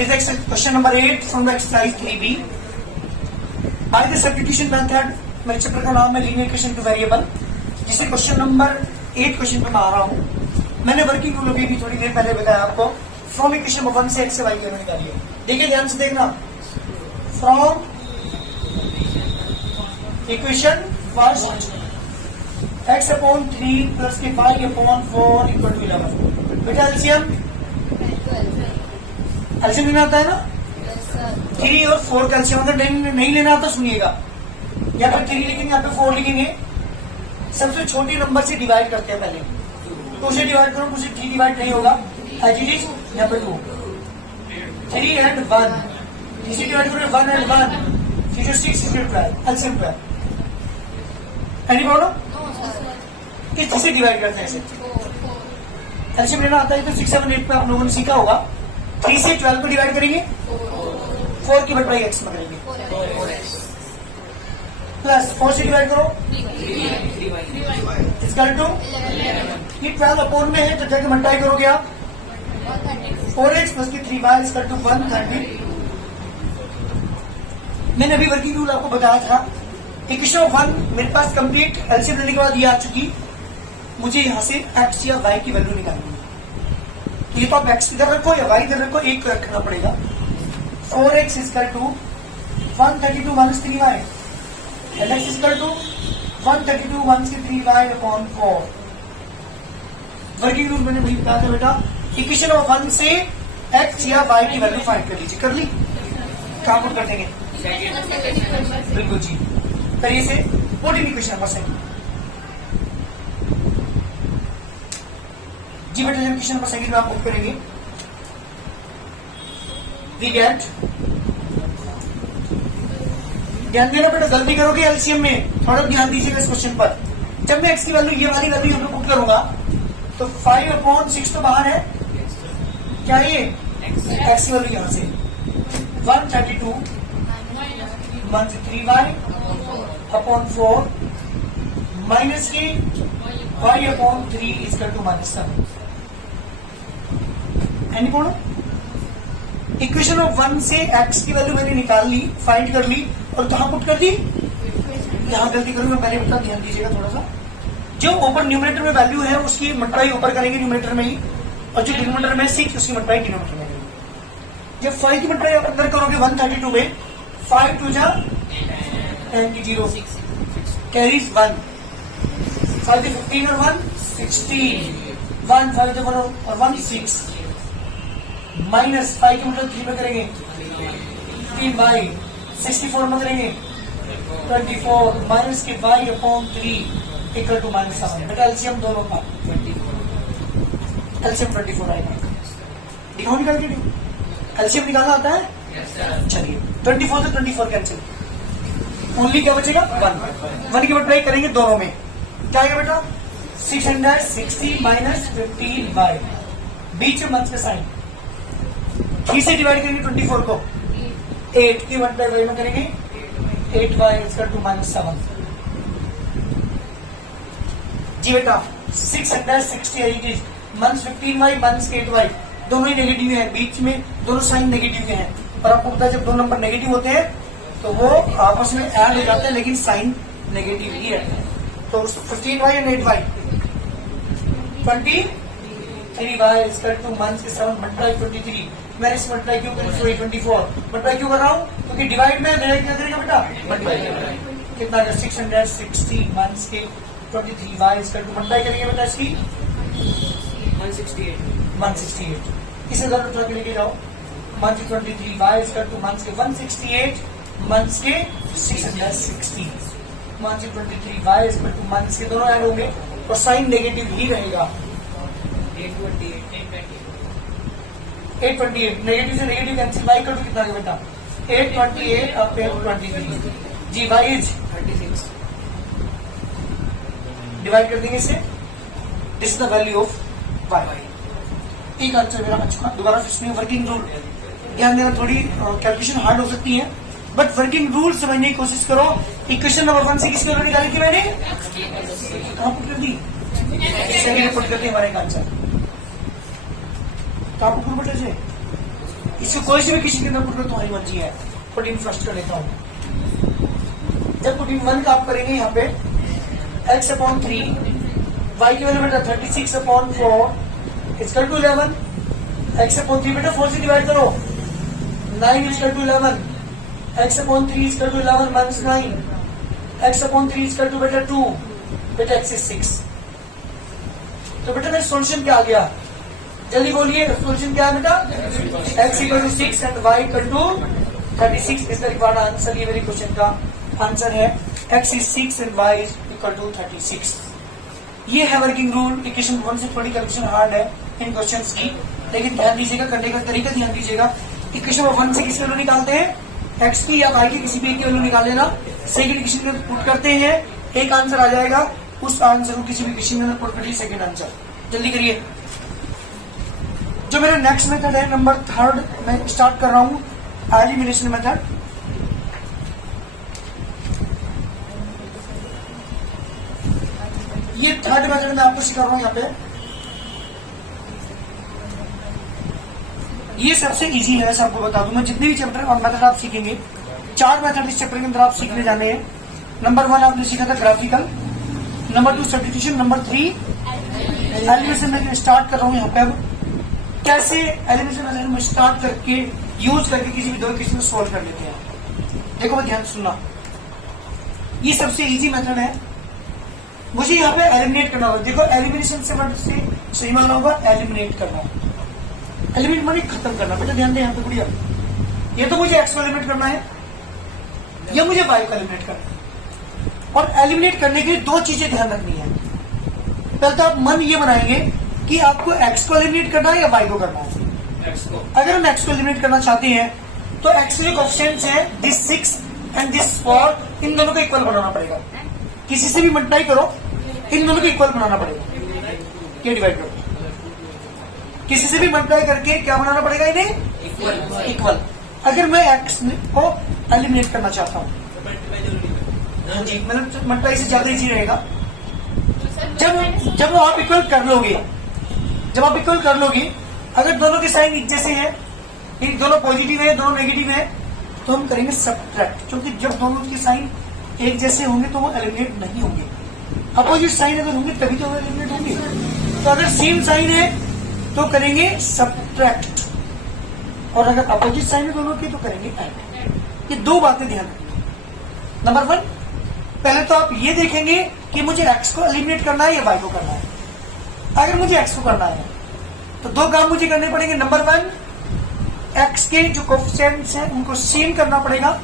This is question number 8 from the exercise 3B. By the substitution method, मेरे chapter का नाम है linear equation two variable, जिसे question number 8 question पे मैं आ रहा हूँ। मैंने वर्किंग रूल अभी थोड़ी देर पहले बताया आपको। फ्रॉम इक्वेशन 1 से x से y की वैल्यू निकालिए। देखिए ध्यान से देखना, from equation first x upon 3 plus के y अपॉन 4 इक्वल टू 11। बेटा एलसीएम लेना आता है ना, 3 और 4 का एलसीएम अगर नहीं लेना आता सुनिएगा, यहाँ पर 3 लिखेंगे, यहाँ पे 4 लिखेंगे। सबसे छोटी नंबर से डिवाइड करते हैं पहले, तो उसे डिवाइड करो, उसे 3 डिवाइड नहीं होगा, एज इट इज यहाँ पे 2, 3 एंड 1, इसे डिवाइड करो 1 एंड 1, 6 12, एलसीएम 12। Any problem? किससे डिवाइड करते हैं इसे? एलसीएम लेना आता है तो 6 7 8 पे आप लोगों ने सीखा होगा। 3 से 12 को डिवाइड करेंगे, 4 की बटाई x में करेंगे, प्लस 4 से डिवाइड करो, इसका टू, ये 12 अपोन में है तो जाके मल्टीप्लाई करोगे आप, 4x प्लस की 3y इसका टू 130। मैंने अभी वर्किंग रूल आपको बताया था। इक्वेशन 1 मेरे पास कंप्लीट एलसीएम लेने के बाद ये आ चुकी, मुझे यहाँ से x या y की वैल्यू निकालनी है। ये तो आप x इधर रखो या y इधर रखो, एक रखना पड़ेगा। 4x equal to 132 minus 3y, x equal to 132 minus 3y upon 4। Working rule मैंने वही बताया था बेटा। इक्वेशन 1 से x या y की वैल्यू फाइंड कर लीजिए। कर ली? कहां पर कर देंगे? बिल्कुल जी, करिए से put in equation number second. जी बेटा, इक्वेशन नंबर सेकंड में आप पुट करेंगे, वी गेट, ध्यान देना बेटा, गलती करोगे एलसीएम में, थोड़ा ध्यान दीजिएगा इस क्वेश्चन पर। जब मैं x की वैल्यू, ये वाली वैल्यू यहाँ पे पुट करूंगा तो 5/6 तो बाहर है, क्या ये x की वैल्यू यहां से 132 माइनस 3y अपॉन 4 माइनस की y upon 3 equal to -7। Any problem? Equation 1 से x की वैल्यू मैंने निकाल ली, फाइंड कर ली और कहां पुट कर दी? यहां गलती करूंगा, मैंने बता, ध्यान दीजिएगा थोड़ा सा। जो ऊपर न्यूमरेटर में वैल्यू है उसकी मल्टीप्लाई ऊपर करेंगे न्यूमरेटर में ही, और जो डिनोमिनेटर में 6 उसकी मल्टीप्लाई डिनोमिनेटर में करेंगे। जब 5 की मल्टीप्लाई अंदर करोगे 132 में, 5 2 जा 10 की 0, कैरीज 1, 5 15 और 1 16, 1 5 1 और 1 6, माइनस 5 की मल्टीप्लाई 3 में करेंगे 3y, 64 में करेंगे 24, माइनस के y अपॉन 3 इक्वल टू -7। बेटा एलसीएम दोनों का एलसीएम 24 आएगा। दिखाओ निकाल के, एलसीएम निकालना आता है? चलिए 24 से 24 कैंसिल, ओनली क्या बचेगा? 1 की मल्टीप्लाई करेंगे दोनों में, क्या आएगा बेटा? 660 माइनस 15y, बीच में मंथ का साइन, 3 से डिवाइड करेंगे 24 को, 8 की मल्टीप्लाई में करेंगे 8y इक्वल टू -7। जी बेटा 660 है, मंथ 15y माइनस 8y, दोनों ही नेगेटिव हैं, बीच में दोनों साइन नेगेटिव के हैं। पर आपको पता है जब दो नंबर नेगेटिव होते हैं तो वो आपस में ऐड हो जाते हैं, लेकिन साइन नेगेटिव ही रहते हैं। तो 15y and 8y 23y equal to month के 7 मल्टीप्लाई 23। मैंने इस मल्टीप्लाई क्यों करी? 24 मल्टीप्लाई क्यों कर रहा हूँ? क्योंकि डिवाइड में डिवाइड क्या करेगा बेटा? मल्टीप्लाई कितना? 660 मंथ के 23y इक्वल टू मल्टीप्लाई करेंगे बेटा इसकी 168। इसे इधर उठा के लेके जाओ, month 23y equal to month के 168, मंथ के 660, month 23y equal to month के दोनों ऐड होंगे और साइन नेगेटिव ही रहेगा। 828 नेगेटिव से negative cancel, y equal to कितना है बेटा? 828 और 23 जी, y इज 36। डिवाइड कर देंगे इसे, this is the value of y। एक आंसर मेरा अच्छा। दोबारा फिर वर्किंग रूल ध्यान देना, थोड़ी कैलकुलेशन हार्ड हो सकती है बट वर्किंग रूल समझने की कोशिश करो। इक्वेशन नंबर 1 से किसकी वैल्यू निकाली थी मैंने? कहां पुट कर दी? सेकंड पुट कर दी हमारे आंसर। कहां पुट कर बेटा? इसको कोई से भी किसी के अंदर पुट करो तुम्हारी मर्जी है। पुटिंग फर्स्ट कर लेता हूँ। जब पुटिंग 1 का आप करेंगे यहाँ पे x/3, y की वैल्यू बेटा 36/4 इक्वल टू 11, x/3 बेटा 4 से डिवाइड करो, 9 equal to 11, x/3 equal to 11 minus 9, x/3 equal to बेटा 2, बेटा x is 6। तो बेटा मेरा सोल्यूशन क्या आ गया, जल्दी बोलिए सोल्यूशन क्या है बेटा, x equal to 6 and y equal to 36 is the required answer. ये मेरे क्वेश्चन का आंसर है, x is 6 and y is equal to 36। ये है वर्किंग रूल। इक्वेशन 1 से थोड़ी कैलकुलेशन हार्ड है इन क्वेश्चंस की, लेकिन ध्यान दीजिएगा, करने का तरीका ध्यान दीजिएगा। इक्वेशन 1 से किसकी वैल्यू निकालते हैं, x की या y की किसी भी एक की वैल्यू निकाल लेना, सेकंड इक्वेशन में पुट करते हैं, एक आंसर आ जाएगा, उस आंसर को किसी भी इक्वेशन में पुट करिए सेकंड आंसर। जल्दी करिए। जो मेरा नेक्स्ट मेथड है नंबर 3 मैं स्टार्ट कर रहा हूं, एलिमिनेशन मेथड। ये 3rd मेथड मैं आपको सिखा रहा हूं यहाँ पे। ये सबसे इजी है, वैसे आपको बता दूं मैं, जितने भी चैप्टर और मेथड आप सीखेंगे, 4 मेथड इस चैप्टर के अंदर आप सीखने जाने हैं। नंबर 1 आपने सीखा था graphical, number 2 substitution, number 3 elimination में स्टार्ट कर रहा हूं यहाँ पे। अब कैसे एलिमिनेशन मेथड में स्टार्ट करके यूज करके किसी भी दो इक्वेशन को सॉल्व कर लेते हैं। देखो मैं ध्यान सुनना, ये सबसे इजी मेथड है। मुझे यहाँ पे एलिमिनेट करना होगा। देखो एलिमिनेशन से वर्ड से सही माना होगा एलिमिनेट करना, एलिमिनेट माने खत्म करना। बेटा ध्यान दें यहाँ पे बढ़िया, ये तो मुझे एक्स को एलिमिनेट करना है या मुझे वाई को एलिमिनेट करना है। और एलिमिनेट करने के लिए 2 चीजें ध्यान रखनी है। पहले तो आप मन ये बनाएंगे कि आपको एक्स को एलिमिनेट करना है या वाई को करना है। अगर हम एक्स को एलिमिनेट करना चाहते हैं तो एक्स के जो कोएफिशिएंट्स हैं दिस 6 एंड दिस 4, इन दोनों को इक्वल बनाना पड़ेगा। किसी से भी मल्टीप्लाई करो, इन दोनों को इक्वल बनाना पड़ेगा। ये डिवाइड करो, किसी से भी मल्टीप्लाई करके क्या बनाना पड़ेगा, इन्हें इक्वल। अगर मैं एक्स को एलिमिनेट करना चाहता हूँ, हाँ जी, मतलब मल्टीप्लाई से ज्यादा इजी रहेगा। जब आप इक्वल कर लोगे, जब आप इक्वल कर लोगे, अगर दोनों के साइन एक जैसे हैं, एक दोनों पॉजिटिव है दोनों नेगेटिव है, तो हम करेंगे सबट्रैक्ट, क्योंकि जब दोनों के साइन एक जैसे होंगे तो वो एलिमिनेट नहीं होंगे। अपोजिट साइन अगर होंगे तभी तो वो एलिमिनेट होंगे। तो अगर सेम साइन है तो करेंगे सबट्रैक्ट, और अगर अपोजिट साइन है दोनों की तो करेंगे ऐड। ये 2 बातें ध्यान रखनी। नंबर 1, पहले तो आप ये देखेंगे कि मुझे एक्स को एलिमिनेट करना है या वाई को करना है। अगर मुझे एक्स को करना है तो 2 काम मुझे करने पड़ेंगे। नंबर 1, एक्स के जो कोएफिशिएंट्स हैं उनको सेम करना पड़ेगा,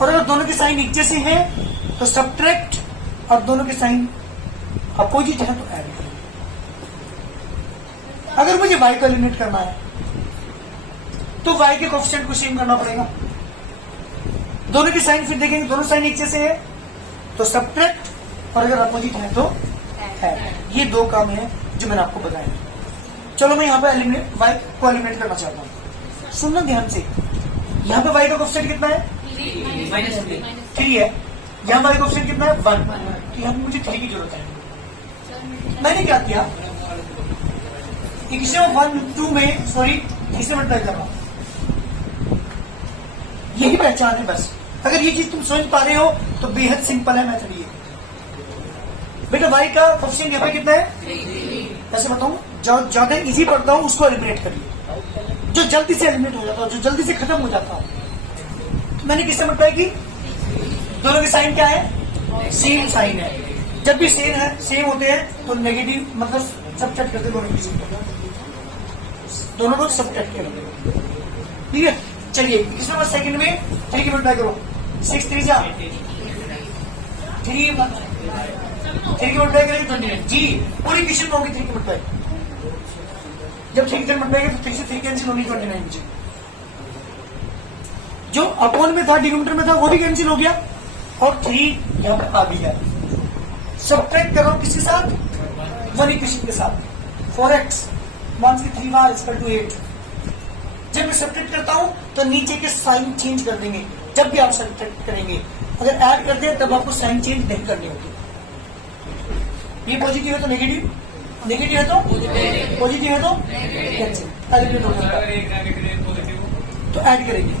और अगर दोनों के साइन एक जैसे हैं तो सबट्रैक्ट, और दोनों के साइन अपोजिट है तो ऐड करेंगे। अगर मुझे वाई को एलिमिनेट करना है तो वाई के कोएफिशिएंट को सेम करना पड़ेगा। दोनों के साइन फिर देखेंगे, दोनों साइन एक जैसे है तो सबट्रैक्ट, और अगर अपोजिट है तो ऐड। ये 2 काम है जो मैंने आपको बताया। चलो मैं यहाँ पे वाई को एलिमिनेट करना चाहता हूँ। सुनना ध्यान से, यहाँ पे वाई का कोएफिशिएंट कितना है, -3 है। यहाँ वाई का कोएफिशिएंट कितना है, 1। तो यहाँ पे मुझे 3 की जरूरत है। मैंने क्या किया, इक्वेशन 1, 2 में सॉरी 3 से मल्टीप्लाई कर रहा हूँ। यही पहचान है बस। अगर ये चीज तुम समझ पा रहे हो तो बेहद सिंपल है मेथड ये। बेटा वाई का कोएफिशिएंट यहाँ पे कितना है, ऐसे बताऊं, ज्यादा इजी पढ़ता हूं उसको एलिमिनेट करिए, जो जल्दी से एलिमिनेट हो जाता है, जो जल्दी से खत्म हो जाता है। तो मैंने किससे मल्टीप्लाई की, दोनों के साइन क्या है, सेम साइन है। जब भी सेम होते हैं तो नेगेटिव मतलब सबट्रैक्ट करते, दोनों को सबट्रैक्ट करेंगे। ठीक है, चलिए इस नंबर सेकंड में 3 की मल्टीप्लाई करो, 6 3 जा 3 की मल्टीप्लाई करेंगे 29 जी, पूरी क्वेश्चन में होगी 3 की मल्टीप्लाई। जब 3 की मल्टीप्लाई करेंगे तो 3 से 3 कैंसिल होगी 29 बचे। जो अपॉन में था डिनोमिनेटर में था वो भी कैंसिल हो गया, और 3 यहाँ पर आ भी गया। सबट्रैक्ट कर रहा हूं किसके साथ, 1 इक्वेशन के साथ। 4x minus 3y equal to 8। जब मैं सबट्रैक्ट करता हूं तो नीचे के साइन चेंज कर देंगे। जब भी आप सबट्रैक्ट करेंगे, अगर ऐड करते हैं तब आपको साइन चेंज नहीं करनी होती। ये पॉजिटिव है तो नेगेटिव, नेगेटिव है तो पॉजिटिव है तो कैंसिल, एलिमिनेट हो जाता है। तो ऐड करेंगे,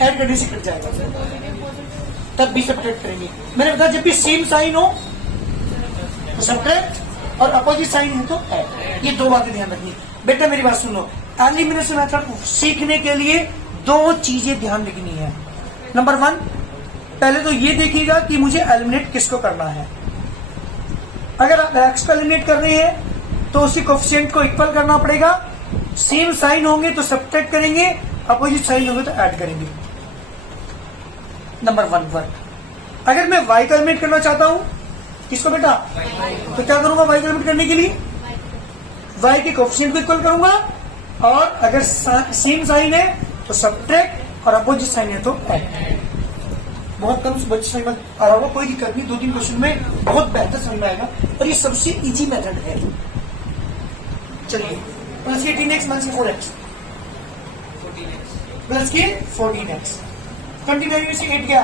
ऐड करने से कट जाएगा, तब भी सब्ट्रैक्ट करेंगे। मैंने बताया जब भी सेम साइन हो तो सब्ट्रैक्ट और अपोजिट साइन है तो ऐड। ये दो बातें ध्यान रखनी। बेटा मेरी बात सुनो, एलिमिनेशन मेथड सीखने के लिए दो चीजें ध्यान रखनी है। नंबर 1, पहले तो ये देखिएगा कि मुझे एलिमिनेट किसको करना है। अगर आप एक्स को एलिमिनेट कर रहे हैं तो उसी कोफिशिएंट को इक्वल करना पड़ेगा। सेम साइन होंगे तो सब्ट्रैक्ट करेंगे, अपोजिट साइन होंगे तो ऐड करेंगे। Number 1 work. अगर मैं y को एलिमिनेट करना चाहता हूं, किसको बेटा, तो क्या करूंगा y को एलिमिनेट करने के लिए, y के कोफिशिएंट को इक्वल करूंगा, और अगर सेम साइन है तो सब्ट्रैक्ट और अपोजिट साइन है तो ऐड। बहुत कम बच्चे समझ में आ रहा होगा, कोई दिक्कत नहीं, 2-3 क्वेश्चन में बहुत बेहतर समझ में आएगा, और ये सबसे इजी मेथड है। चलिए, प्लस के 3x माइनस 4x प्लस के 14x, 29 में से 8 गया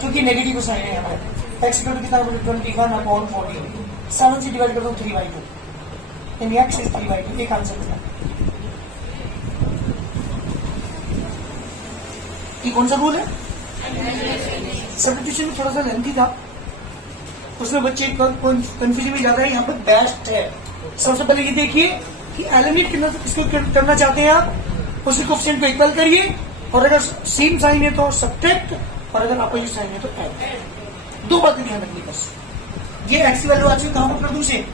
क्योंकि नेगेटिव साइन है यहाँ पर। x इक्वल टू कितना, 21/14, 7 से डिवाइड कर दो 3/2, यानी x इज 3/2। एक आंसर मिला। ये कौन सा रूल है? सब्स्टिट्यूशन में थोड़ा सा लेंथी था, उसमें बच्चे कंफ्यूजन में ज्यादा है। यहाँ पर बेस्ट है। सबसे पहले ये देखिए कि एलिमिनेट किसको करना चाहते हैं आप, उसी कोफिशिएंट को इक्वल करिए, और अगर सेम साइन है तो सब्ट्रैक्ट, और अगर अपोजिट साइन है तो ऐड। दो बातें ध्यान रखिए बस। ये एक्स की वैल्यू आज कहां पर कर दूं से,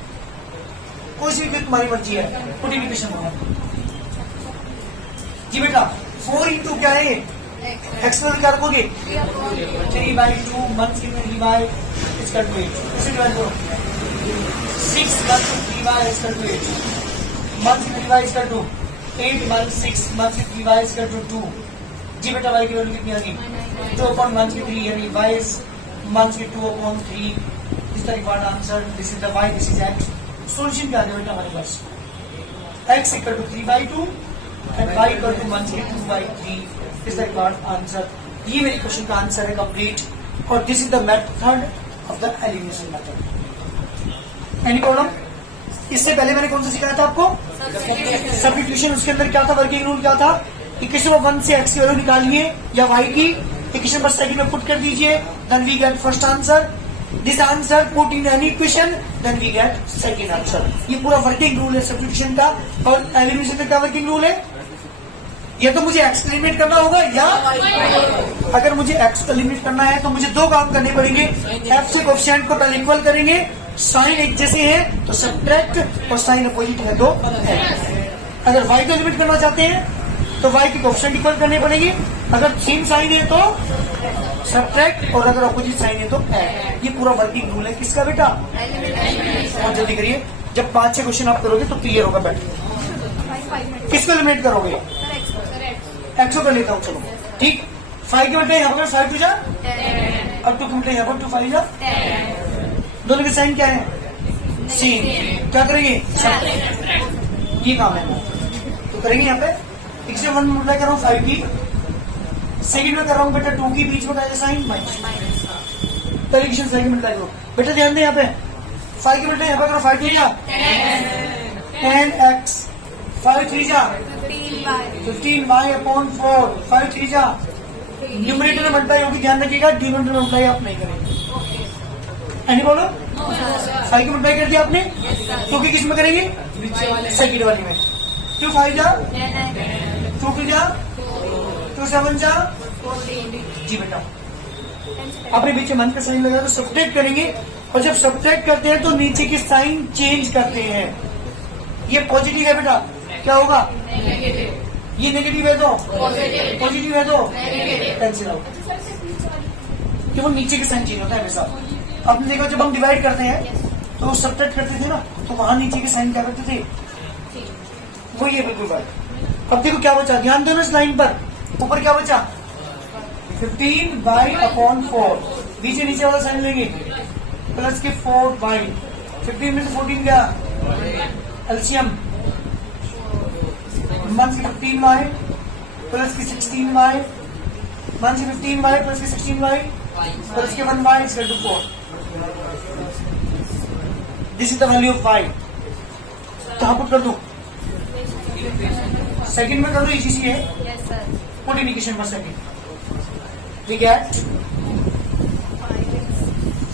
कोई सी भी तुम्हारी मर्जी है, पुटिफिकेशन होगा जी बेटा। 4 इंटू क्या है, एक्स में क्या रखोगे, 3/2 मंथ की 3y इसका 2 इसे डिवाइड करो, 6 मंथ 3y इसका 2 मंथ की 3y इसका 2, 8 मंथ 6 मंथ की 3y इसका 2 जी बेटा। y की वैल्यू कितनी आ गई, 2/मंथ की 3, यानी y इज मंथ की 2/3। This the required answer, this is the y, this is x। Solution क्या आ गया बेटा हमारे पास, x equal to 3/2 and y equal to मंथ की 2/3 इज द रिक्वायर्ड आंसर। ये मेरे क्वेश्चन का आंसर है कंप्लीट, और this is the method of the elimination method. Any problem? इससे पहले मैंने कौन सा सिखाया था आपको, सब्स्टिट्यूशन। उसके अंदर क्या था, वर्किंग रूल क्या था, इक्वेशन नंबर 1 से x की वैल्यू निकालिए या y की, इक्वेशन नंबर सेकंड में पुट कर दीजिए, then we get first answer. This answer put in any equation, then we get second answer. ये पूरा वर्किंग रूल है सब्स्टिट्यूशन का। और एलिमिनेशन का क्या वर्किंग रूल है, या तो मुझे एक्स एलिमिनेट करना होगा, या अगर मुझे एक्स एलिमिनेट करना है तो मुझे दो काम करने पड़ेंगे। एफ से कोफिशिएंट को पहले इक्वल करेंगे, साइन एक जैसे है तो सब्ट्रैक्ट, और साइन अपोजिट है तो ऐड। अगर y को एलिमिनेट करना चाहते हैं तो y की कोफिशिएंट इक्वल करने पड़ेंगे, अगर सेम साइन है तो सब्ट्रैक्ट, और अगर अपोजिट साइन है तो ऐड। ये पूरा वर्किंग रूल है किसका बेटा, बहुत जल्दी करिए। जब 5-6 क्वेश्चन आप करोगे तो क्लियर होगा बेटा। किसको एलिमिनेट करोगे, एक्स को कर लेता हूँ, चलो ठीक। 5 के बटे यहाँ पर 5 टू जा, अब 2 के बटे यहाँ पर 2 5 जा, दोनों के साइन क्या है, सेम। क्या करेंगे, ये काम है तो करेंगे। यहाँ पे x से 1 मल्टीप्लाई कर रहा हूँ 5 की, सेकंड में कर रहा हूँ बेटा 2 की, बीच में क्या है साइन माइनस, पहले इक्वेशन सेकंड मल्टीप्लाई करो बेटा। ध्यान दें यहाँ पे 5 के बटे यहाँ पे करो 5 3 जा 10x, 5 3 जा 15y/4, 5 3 जा। न्यूमरेटर में मल्टीप्लाई होगी, ध्यान रखिएगा, डिनोमिनेटर में मल्टीप्लाई आप नहीं करेंगे। एनी बोलो, 5 की मल्टीप्लाई कर दिया आपने, 2 की किस में करेंगे, सेकंड वाली में। 2 5 जा 2 2 जा 2 7 जा जी बेटा। आपने बीच में मन का साइन लगा तो सब्ट्रैक्ट करेंगे, और जब सब्ट्रैक्ट करते हैं तो नीचे की साइन चेंज करते हैं। ये पॉजिटिव है बेटा, क्या होगा, ये नेगेटिव है तो पॉजिटिव है तो कैंसिल आउट, क्यों नीचे की साइन चेंज होता है हमेशा। आपने देखा जब हम डिवाइड करते हैं तो सब्ट्रैक्ट करते थे ना, तो वहां नीचे के साइन क्या करते थे, वही है बिल्कुल बात। अब देखो क्या बचा, ध्यान दो ना इस लाइन पर, ऊपर क्या बचा 15y/4, बीच नीचे वाला साइन लेंगे प्लस के 4y, 15 में से 14 क्या, एलसीएम मंथ की 15y प्लस की 16y, मंथ की 15y प्लस की 16y प्लस के 1y is equal to 4. This is the value of y. कहाँ पुट कर दूं, सेकंड में कर दो, इजी सी है। Sir put in equation number second, we get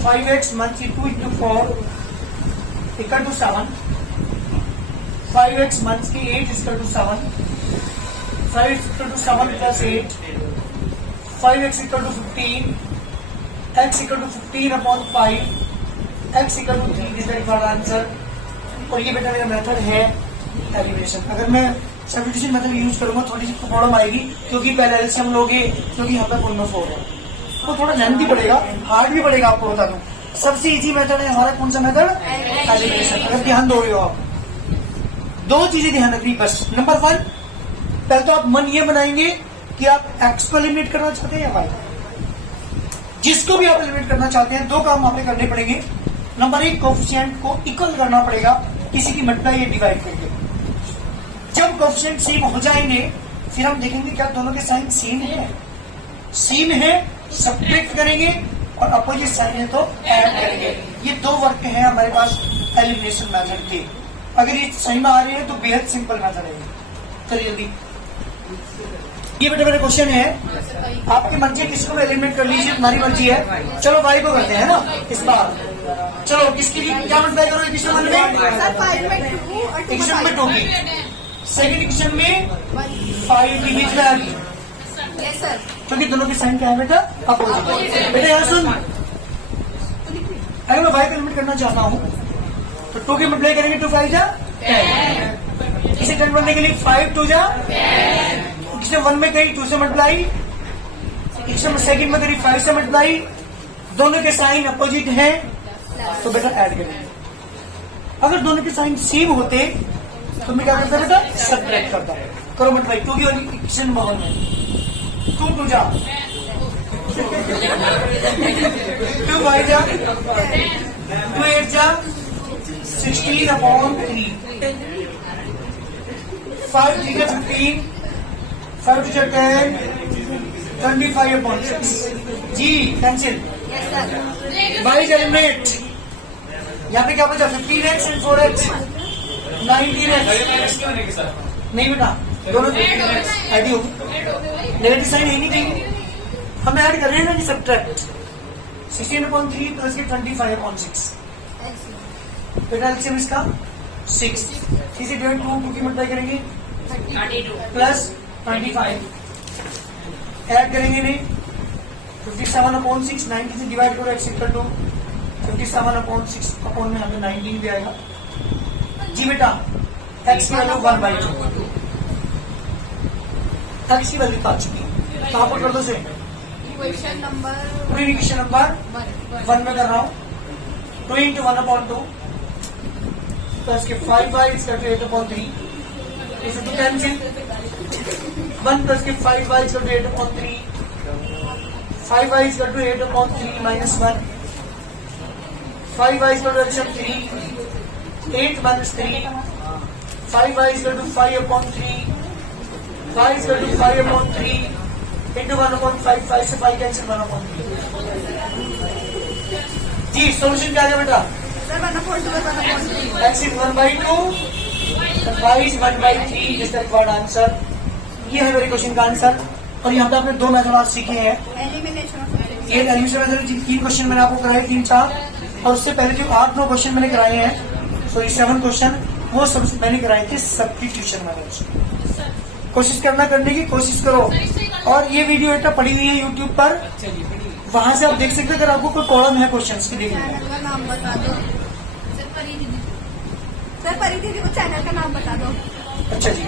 5x minus 2 into 4 equal to 7. 5x minus 8 is equal to 7. 5 is equal to 7 plus 8. 5x equal to 15. X equal to 15 upon 5. X equal to 3 is the required answer. और ये बेटा मेरा method है elimination. अगर मैं substitution method use करूंगा थोड़ी सी problem आएगी, क्योंकि पहले एलसीएम लोगे, क्योंकि यहाँ पे फुल में 4 है, तो थोड़ा मेहनती पड़ेगा, हार्ड भी पड़ेगा। आपको बता दूं सबसे इजी मेथड है हमारा कौन सा मेथड, एलिमिनेशन। अगर ध्यान दो रहे हो आप, दो चीजें ध्यान रखनी बस। नंबर 1, पहले तो आप मन ये बनाएंगे कि आप एक्स को एलिमिनेट करना चाहते हैं या वाई, जिसको भी आप एलिमिनेट करना चाहते हैं। दो काम आपको करने पड़ेंगे। नंबर 1, कोफिशिएंट को इक्वल करना पड़ेगा किसी की मल्टीप्लाई या डिवाइड करके। जब कोफिशिएंट सेम हो जाएंगे फिर हम देखेंगे क्या दोनों के साइन सेम है। सेम है सब्ट्रैक्ट करेंगे और अपोजिट साइन है तो ऐड करेंगे। ये दो वर्क हैं हमारे पास एलिमिनेशन मेथड के। अगर ये सही में आ रहे हैं तो बेहद सिंपल मेथड है। चलिए जल्दी, ये बेटा मेरा क्वेश्चन है, आपकी मर्जी है किसको एलिमिनेट कर लीजिए, तुम्हारी मर्जी है। चलो वाई को करते हैं ना इस बार। चलो किसकी क्या मल्टीप्लाई करो इक्वेशन में, इक्वेशन में 2 की, सेकंड इक्वेशन में 5 के बीच में आ गई, क्योंकि दोनों के साइन क्या है बेटा, अपोजिट। बेटा यार सुन, अगर मैं वाई को एलिमिनेट करना चाहता हूँ तो 2 की मल्टीप्लाई करेंगे 2 5 जा 10, इसे 10 बनने के लिए 5 2 जा 10। इक्वेशन 1 में करी 2 से मल्टीप्लाई, इक्वेशन सेकंड में करी 5 से मल्टीप्लाई, दोनों के साइन अपोजिट हैं तो बेटा ऐड करेंगे। अगर दोनों के साइन सेम होते तो मैं क्या करता बेटा, सब्ट्रैक्ट करता। करो मल्टीप्लाई 2 की वाली इक्वेशन में 2 2 जा 2 5 जा 2 8 जा 16 अपॉन 3, 5 3 का 15, 5 2 10, 25 अपॉन 6 जी कैंसिल। बाई एलिमिनेट, यहाँ पे क्या बचा 15x एंड 4x 19x। नहीं बेटा दोनों ऐड ही होगी, नेगेटिव साइन है नहीं कहीं, हम ऐड कर रहे हैं ना कि सब्ट्रैक्ट। 16/3 प्लस के 25/6 बेटा एलसीएम इसका 6, इसे डिवाइड 2 की मल्टीप्लाई करेंगे 32 प्लस 25 ऐड करेंगे नहीं 57/6, 90 से डिवाइड करो x इक्वल टू 57/6 अपॉन में हमें 19 भी आएगा जी बेटा। x की वैल्यू 1/2, x की वैल्यू आ चुकी है, कहाँ पर कर दो से क्वेश्चन नंबर 1 में कर रहा हूँ। 2 into 1/2 प्लस के 5y is equal to 8/3, इसे तो कैंसिल 1 प्लस के 5y is equal to 8/3, 5y is equal to 8/3 minus 1, 5y is equal to 3, 8 minus 3, 5y is equal to 5/3, y is equal to 5/3 into 1/5, 5 से 5 cancel 1/3 जी। Solution क्या है बेटा, x is 1/2 y is 1/3 is the required answer. ये है मेरे question का answer. और यहाँ पे आपने 2 मेथड आज सीखे हैं। ये एलिमिनेशन मेथड 3 क्वेश्चन मैंने आपको कराए 3 4, और उससे पहले जो 8 9 क्वेश्चन मैंने कराए हैं, सॉरी 7 क्वेश्चन, वो सब मैंने कराए थे सब्स्टिट्यूशन मेथड। कोशिश करने की कोशिश करो। और ये वीडियो बेटा पड़ी हुई है यूट्यूब पर, वहां से आप देख सकते हैं। अगर आपको कोई प्रॉब्लम है क्वेश्चन की देखने में, नाम बता दो सर, परी दीदी को चैनल का नाम बता दो। अच्छा जी।